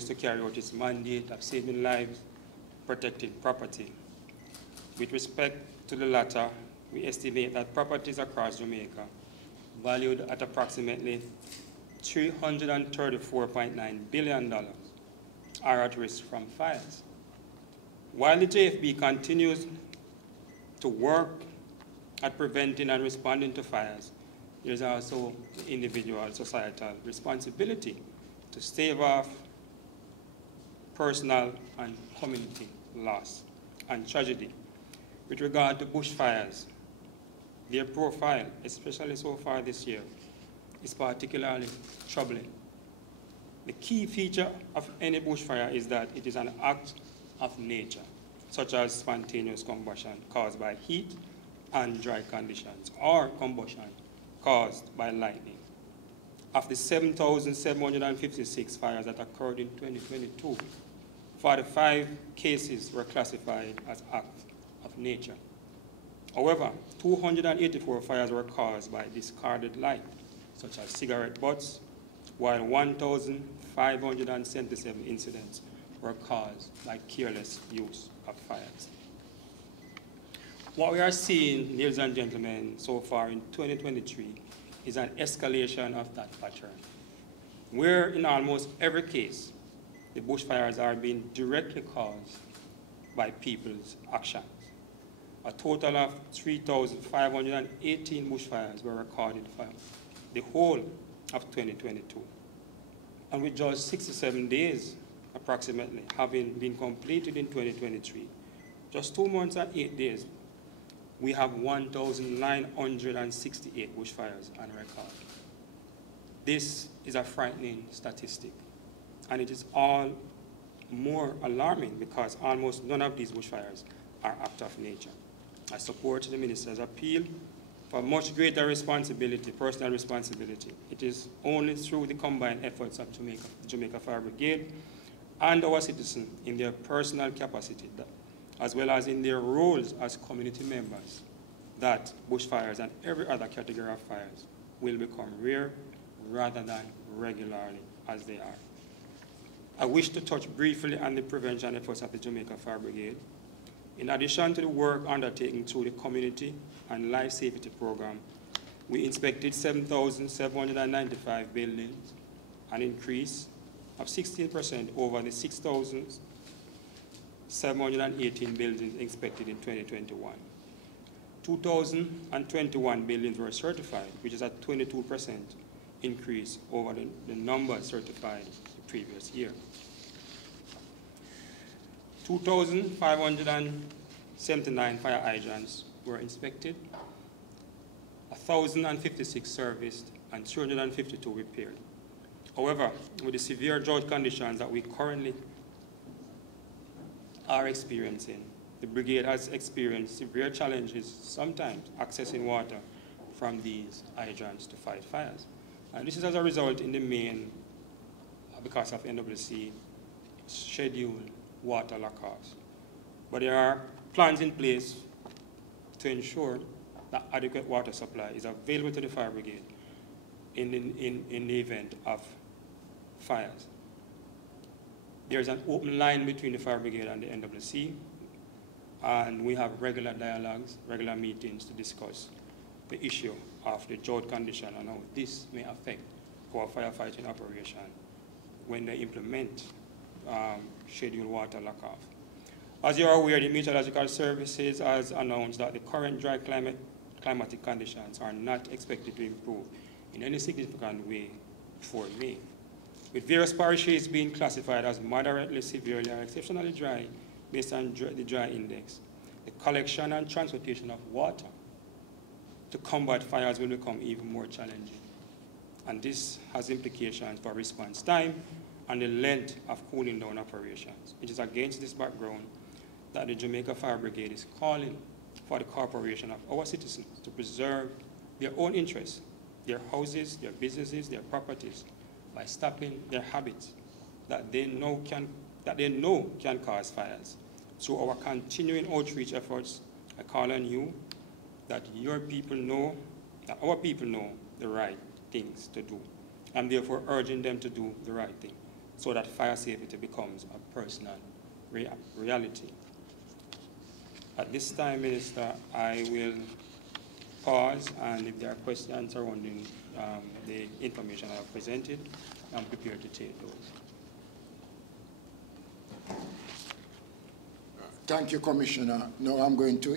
continues to carry out its mandate of saving lives, protecting property. With respect to the latter, we estimate that properties across Jamaica, valued at approximately $334.9 billion, are at risk from fires. While the JFB continues to work at preventing and responding to fires, there is also the individual societal responsibility to stave off personal and community loss and tragedy. With regard to bushfires, their profile, especially so far this year, is particularly troubling. The key feature of any bushfire is that it is an act of nature, such as spontaneous combustion caused by heat and dry conditions, or combustion caused by lightning. Of the 7,756 fires that occurred in 2022, 45 cases were classified as acts of nature. However, 284 fires were caused by discarded light, such as cigarette butts, while 1,577 incidents were caused by careless use of fires. What we are seeing, ladies and gentlemen, so far in 2023 is an escalation of that pattern, where in almost every case, the bushfires are being directly caused by people's actions. A total of 3,518 bushfires were recorded for the whole of 2022. And with just 67 days, approximately, having been completed in 2023, just 2 months and 8 days, we have 1,968 bushfires on record. This is a frightening statistic, and it is all more alarming because almost none of these bushfires are acts of nature. I support the Minister's appeal for much greater responsibility, personal responsibility. It is only through the combined efforts of the Jamaica Fire Brigade and our citizens in their personal capacity, as well as in their roles as community members, that bushfires and every other category of fires will become rare rather than regularly as they are. I wish to touch briefly on the prevention efforts of the Jamaica Fire Brigade. In addition to the work undertaken through the Community and Life Safety Program, we inspected 7,795 buildings, an increase of 16% over the 6,718 buildings inspected in 2021. 2,021 buildings were certified, which is a 22% increase over the numbers certified the previous year. 2,579 fire hydrants were inspected, 1,056 serviced, and 252 repaired. However, with the severe drought conditions that we currently are experiencing, the brigade has experienced severe challenges, sometimes accessing water from these hydrants to fight fires. And this is as a result in the main, because of NWC scheduled water lockoffs. But there are plans in place to ensure that adequate water supply is available to the fire brigade in the event of fires. There's an open line between the fire brigade and the NWC, and we have regular dialogues, regular meetings to discuss the issue of the drought condition and how this may affect our firefighting operation when they implement scheduled water lockoff. As you are aware, the Meteorological Services has announced that the current dry climatic conditions are not expected to improve in any significant way before May, with various parishes being classified as moderately, severely, or exceptionally dry based on the dry index. The collection and transportation of water to combat fires will become even more challenging. And this has implications for response time and the length of cooling down operations. It is against this background that the Jamaica Fire Brigade is calling for the cooperation of our citizens to preserve their own interests, their houses, their businesses, their properties, by stopping their habits that they know can cause fires. Through our continuing outreach efforts, I call on you that our people know the right things to do. I'm therefore urging them to do the right thing. so that fire safety becomes a personal reality. At this time, Minister, I will pause, and if there are questions surrounding the information I have presented, I'm prepared to take those. Thank you, Commissioner. Now I'm going to